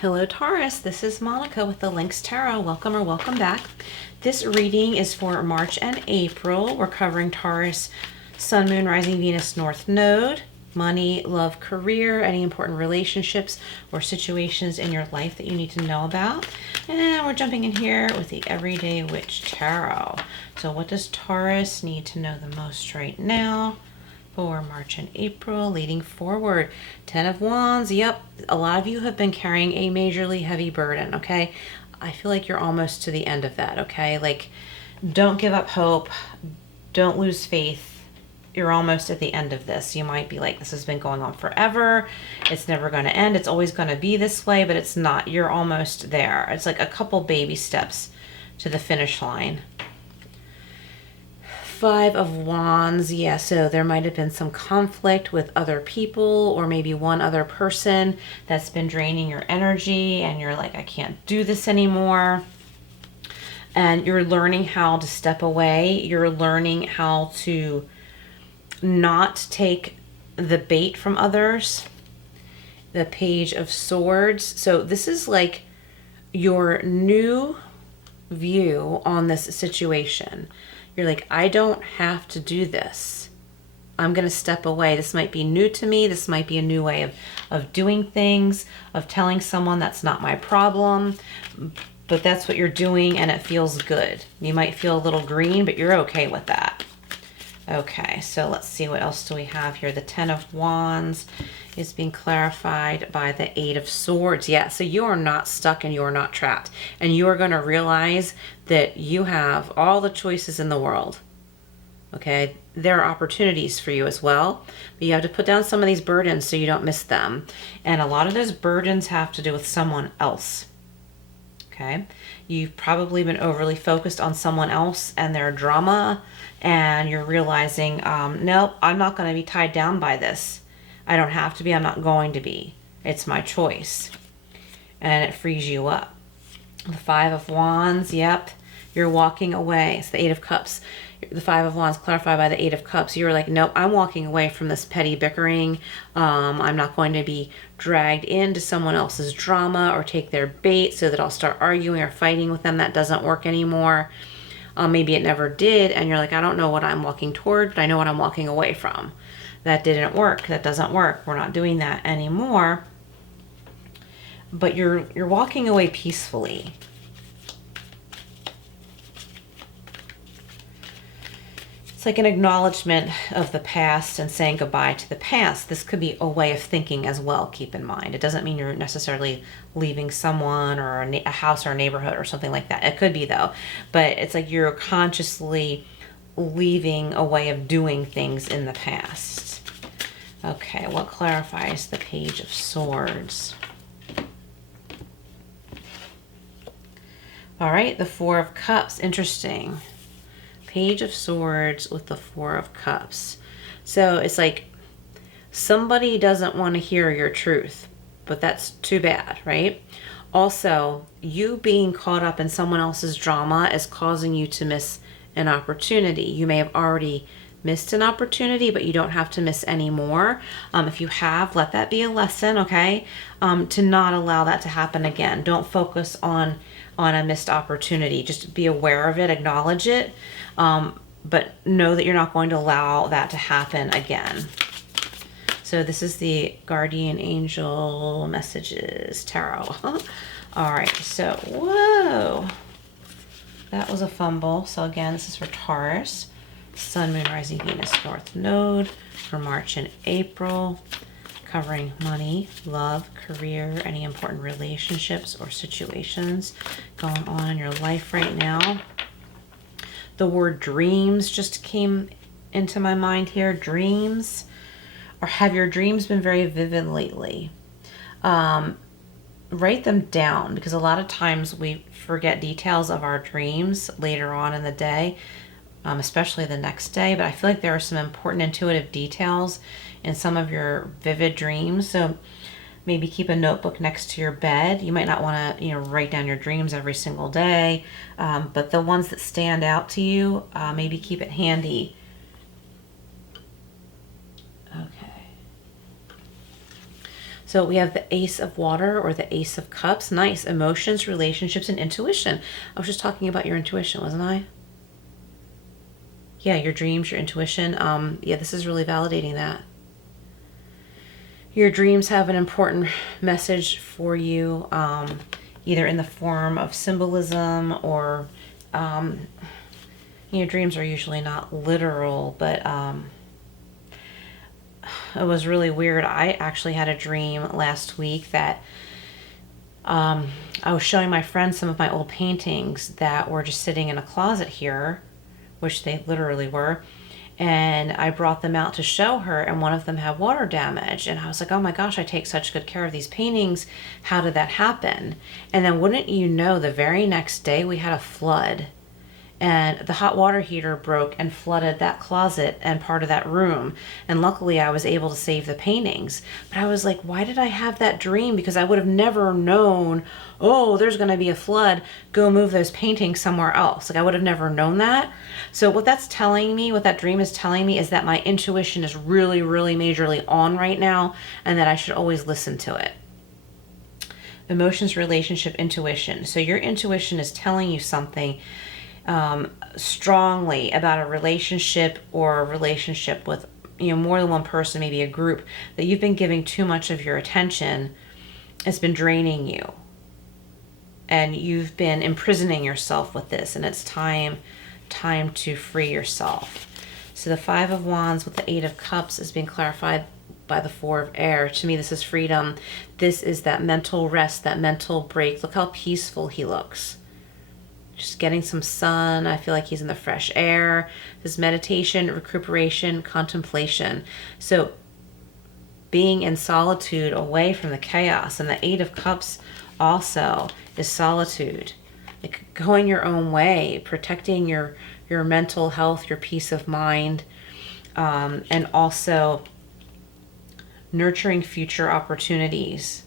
Hello Taurus, this is Monica with the Lynx Tarot. Welcome or welcome back. This reading is for March and April. We're covering Taurus, Sun, Moon, Rising, Venus, North Node, money, love, career, any important relationships or situations in your life that you need to know about. And we're jumping in here with the Everyday Witch Tarot. So what does Taurus need to know the most right now for March and April leading forward? 10 of Wands. Yep, a lot of you have been carrying a majorly heavy burden, okay? I feel like you're almost to the end of that, okay? Like, don't give up hope. Don't lose faith. You're almost at the end of this. You might be like, this has been going on forever. It's never going to end. It's always going to be this way, but it's not. You're almost there. It's like a couple baby steps to the finish line. 5 of Wands. Yeah, so there might have been some conflict with other people or maybe one other person that's been draining your energy and you're like, I can't do this anymore. And you're learning how to step away. You're learning how to not take the bait from others. The Page of Swords. So this is like your new view on this situation. You're like, I don't have to do this. I'm going to step away. This might be new to me. This might be a new way of doing things, of telling someone that's not my problem. But that's what you're doing and it feels good. You might feel a little green, but you're okay with that. Okay, so let's see, what else do we have here? The 10 of Wands is being clarified by the 8 of Swords. Yeah, so you are not stuck and you are not trapped. And you are going to realize that you have all the choices in the world. Okay, there are opportunities for you as well. But you have to put down some of these burdens so you don't miss them. And a lot of those burdens have to do with someone else. Okay, you've probably been overly focused on someone else and their drama, and you're realizing, nope, I'm not going to be tied down by this. I don't have to be. I'm not going to be. It's my choice. And it frees you up. The 5 of Wands, yep, you're walking away. It's the 8 of Cups. The 5 of Wands clarified by the 8 of Cups. You're like, nope, I'm walking away from this petty bickering. I'm not going to be dragged into someone else's drama or take their bait so that I'll start arguing or fighting with them. That doesn't work anymore. Maybe it never did. And you're like, I don't know what I'm walking toward, but I know what I'm walking away from. That didn't work. That doesn't work. We're not doing that anymore. But you're walking away peacefully. It's like an acknowledgement of the past and saying goodbye to the past. This could be a way of thinking as well, keep in mind. It doesn't mean you're necessarily leaving someone or a house or a neighborhood or something like that. It could be though. But it's like you're consciously leaving a way of doing things in the past. Okay, what clarifies the Page of Swords? All right, the 4 of Cups. Interesting. Page of Swords with the 4 of Cups. So it's like somebody doesn't want to hear your truth, but that's too bad, right? Also, you being caught up in someone else's drama is causing you to miss an opportunity. You may have already missed an opportunity, but you don't have to miss any more. If you have, let that be a lesson, okay? To not allow that to happen again. Don't focus on a missed opportunity. Just be aware of it, acknowledge it, but know that you're not going to allow that to happen again. So this is the Guardian Angel Messages Tarot. All right, so, whoa. That was a fumble. So again, this is for Taurus, Sun, Moon, Rising, Venus, North Node for March and April, covering money, love, career, any important relationships or situations going on in your life right now. The word dreams just came into my mind here. Dreams. Or have your dreams been very vivid lately? Write them down, because a lot of times we forget details of our dreams later on in the day, especially the next day. But I feel like there are some important intuitive details in some of your vivid dreams. So maybe keep a notebook next to your bed. You might not want to, write down your dreams every single day, but the ones that stand out to you, maybe keep it handy. Okay. So we have the Ace of Water or the Ace of Cups. Nice. Emotions, relationships, and intuition. I was just talking about your intuition, wasn't I? Yeah, your dreams, your intuition. Yeah, this is really validating that. Your dreams have an important message for you, either in the form of symbolism or, dreams are usually not literal, but it was really weird. I actually had a dream last week that I was showing my friends some of my old paintings that were just sitting in a closet here, which they literally were. And I brought them out to show her, and one of them had water damage. And I was like, oh my gosh, I take such good care of these paintings. How did that happen? And then wouldn't you know, the very next day we had a flood. And the hot water heater broke and flooded that closet and part of that room. And luckily I was able to save the paintings. But I was like, why did I have that dream? Because I would have never known, oh, there's going to be a flood, go move those paintings somewhere else. Like, I would have never known that. So what that's telling me, what that dream is telling me, is that my intuition is really, really majorly on right now, and that I should always listen to it. Emotions, relationship, intuition. So your intuition is telling you something strongly about a relationship, or a relationship with more than one person, maybe a group, that you've been giving too much of your attention. It's been draining you, and you've been imprisoning yourself with this, and it's time to free yourself. So the Five of Wands with the Eight of Cups is being clarified by the Four of Air. To me, this is freedom. This is that mental rest, that mental break. Look how peaceful he looks. Just getting some sun. I feel like he's in the fresh air. This meditation, recuperation, contemplation. So being in solitude, away from the chaos. And the Eight of Cups also is solitude. Like going your own way, protecting your mental health, your peace of mind, and also nurturing future opportunities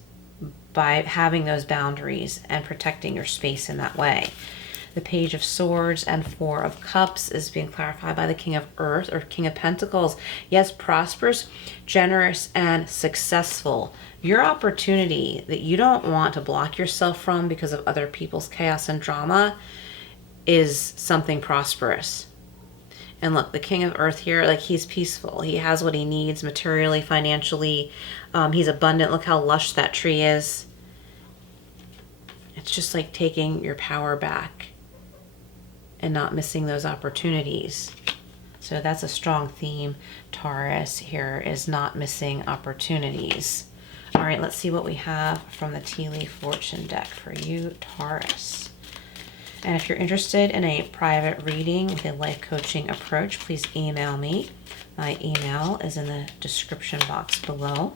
by having those boundaries and protecting your space in that way. The Page of Swords and Four of Cups is being clarified by the King of Earth or King of Pentacles. Yes, prosperous, generous, and successful. Your opportunity that you don't want to block yourself from because of other people's chaos and drama is something prosperous. And look, the King of Earth here, like, he's peaceful. He has what he needs materially, financially. He's abundant. Look how lush that tree is. It's just like taking your power back and not missing those opportunities. So that's a strong theme, Taurus, here, is not missing opportunities. All right, let's see what we have from the Tea Leaf Fortune deck for you, Taurus. And if you're interested in a private reading with a life coaching approach, please email me. My email is in the description box below.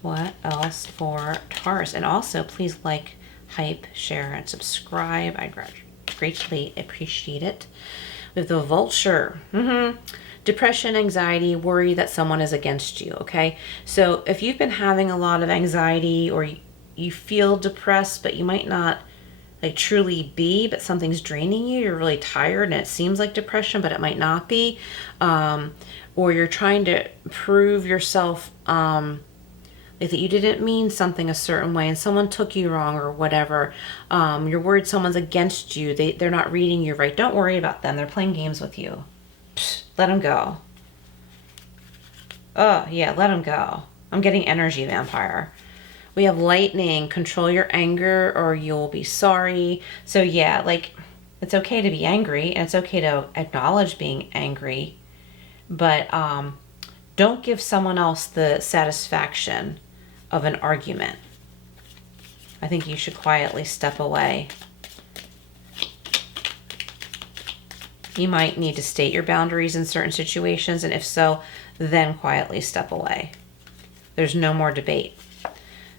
What else for Taurus? And also, please like, hype, share, and subscribe. I greatly appreciate it. We have the Vulture. Depression, anxiety, worry that someone is against you, okay? So if you've been having a lot of anxiety, or you feel depressed, but you might not like truly be, but something's draining you, you're really tired and it seems like depression, but it might not be, or you're trying to prove yourself like that you didn't mean something a certain way and someone took you wrong or whatever, you're worried someone's against you, they're not reading you right. Don't worry about them. They're playing games with you. Psst, let them go. Oh yeah, let them go. I'm getting energy vampire. We have Lightning. Control your anger or you'll be sorry. So yeah, like, it's okay to be angry and it's okay to acknowledge being angry, but don't give someone else the satisfaction of an argument. I think you should quietly step away. You might need to state your boundaries in certain situations, and if so, then quietly step away. There's no more debate.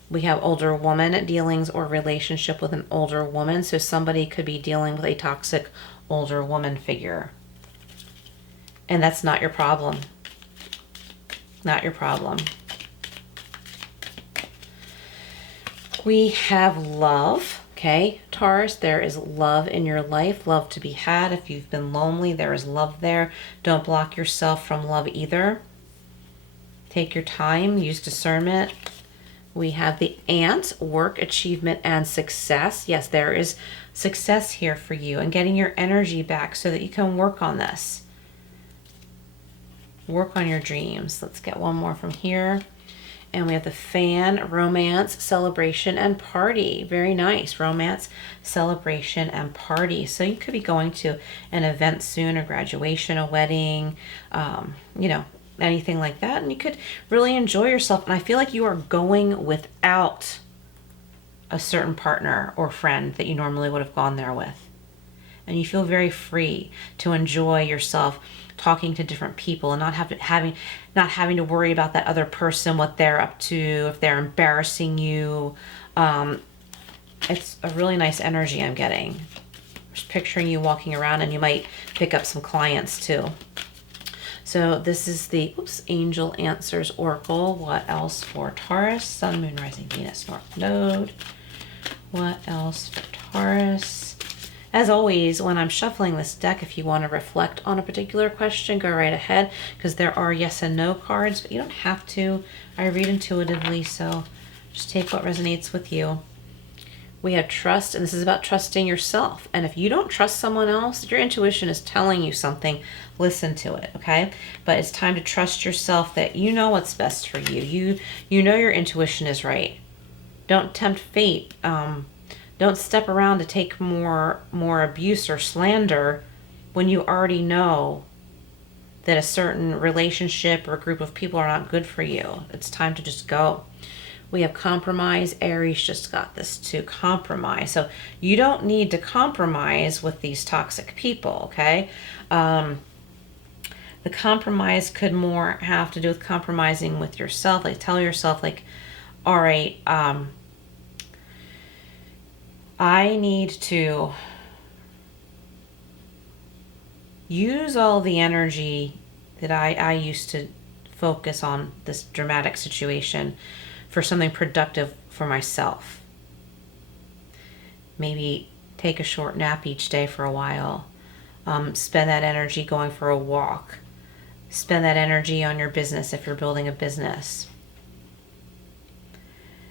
We have older woman dealings or relationship with an older woman. So somebody could be dealing with a toxic older woman figure. And that's not your problem. Not your problem. We have love. Okay, Taurus, there is love in your life, love to be had. If you've been lonely, there is love there. Don't block yourself from love either. Take your time, use discernment. We have the Ant, work, achievement, and success. Yes, there is success here for you and getting your energy back so that you can work on this. Work on your dreams. Let's get one more from here. And we have the Fan, romance, celebration, and party. Very nice. Romance, celebration, and party. So you could be going to an event soon, a graduation, a wedding, you know, anything like that. And you could really enjoy yourself. And I feel like you are going without a certain partner or friend that you normally would have gone there with. And you feel very free to enjoy yourself talking to different people and not having to worry about that other person, what they're up to, if they're embarrassing you. It's a really nice energy I'm getting. Just picturing you walking around, and you might pick up some clients too. So this is the Angel Answers Oracle. What else for Taurus? Sun, Moon, Rising, Venus, North Node. What else for Taurus? As always, when I'm shuffling this deck, if you want to reflect on a particular question, go right ahead, because there are yes and no cards, but you don't have to. I read intuitively, so just take what resonates with you. We have trust, and this is about trusting yourself. And if you don't trust someone else, your intuition is telling you something, listen to it, okay? But it's time to trust yourself that you know what's best for you. You know your intuition is right. Don't tempt fate. Don't step around to take more abuse or slander when you already know that a certain relationship or group of people are not good for you. It's time to just go. We have compromise. Aries just got this too, compromise. So you don't need to compromise with these toxic people, okay? The compromise could more have to do with compromising with yourself. Like tell yourself like, all right, I need to use all the energy that I used to focus on this dramatic situation for something productive for myself. Maybe take a short nap each day for a while. Spend that energy going for a walk. Spend that energy on your business if you're building a business.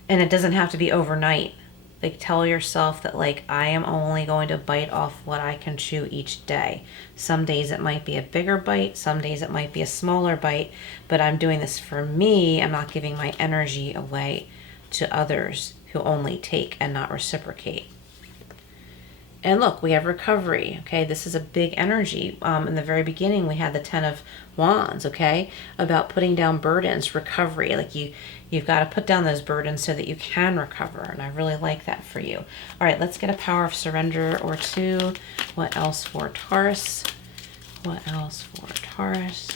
And it doesn't have to be overnight. Like tell yourself that like I am only going to bite off what I can chew each day. Some days it might be a bigger bite, some days it might be a smaller bite, but I'm doing this for me. I'm not giving my energy away to others who only take and not reciprocate. And look, we have recovery, okay? This is a big energy. In the very beginning, we had the 10 of Wands, okay? About putting down burdens, recovery. Like you've got to put down those burdens so that you can recover. And I really like that for you. All right, let's get a power of surrender or two. What else for Taurus? What else for Taurus?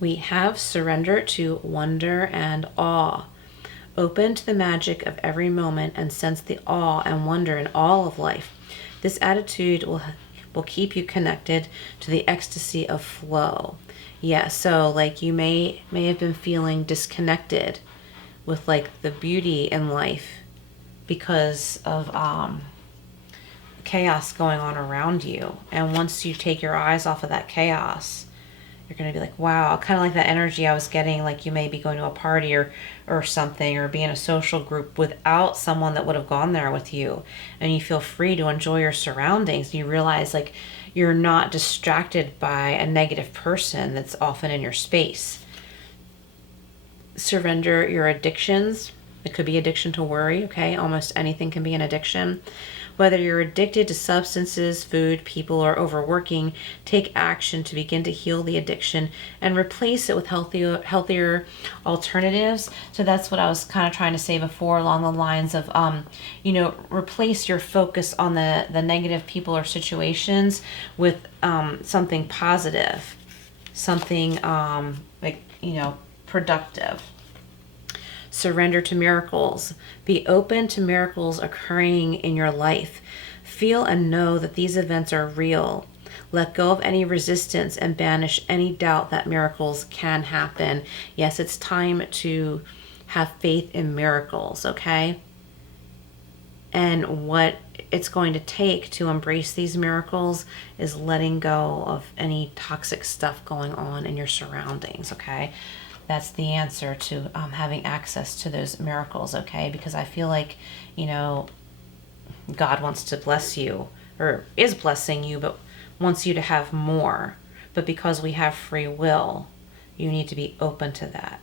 We have surrender to wonder and awe. Open to the magic of every moment and sense the awe and wonder in all of life. This attitude will keep you connected to the ecstasy of flow. Yeah, so like you may have been feeling disconnected with like the beauty in life because of chaos going on around you. And once you take your eyes off of that chaos, you're going to be like, wow, kind of like that energy I was getting, like you may be going to a party or something, or be in a social group without someone that would have gone there with you. And you feel free to enjoy your surroundings. You realize like you're not distracted by a negative person that's often in your space. Surrender your addictions. It could be addiction to worry, okay? Almost anything can be an addiction. Whether you're addicted to substances, food, people, or overworking, take action to begin to heal the addiction and replace it with healthier alternatives. So that's what I was kind of trying to say before, along the lines of, replace your focus on the negative people or situations with something positive, something productive. Surrender to miracles. Be open to miracles occurring in your life. Feel and know that these events are real. Let go of any resistance and banish any doubt that miracles can happen. Yes, it's time to have faith in miracles, okay? And what it's going to take to embrace these miracles is letting go of any toxic stuff going on in your surroundings, okay? That's the answer to having access to those miracles, okay? Because I feel like, you know, God wants to bless you, or is blessing you, but wants you to have more. But because we have free will, you need to be open to that.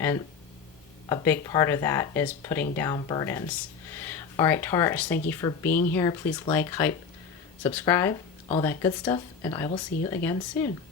And a big part of that is putting down burdens. All right, Taurus, thank you for being here. Please like, hype, subscribe, all that good stuff, and I will see you again soon.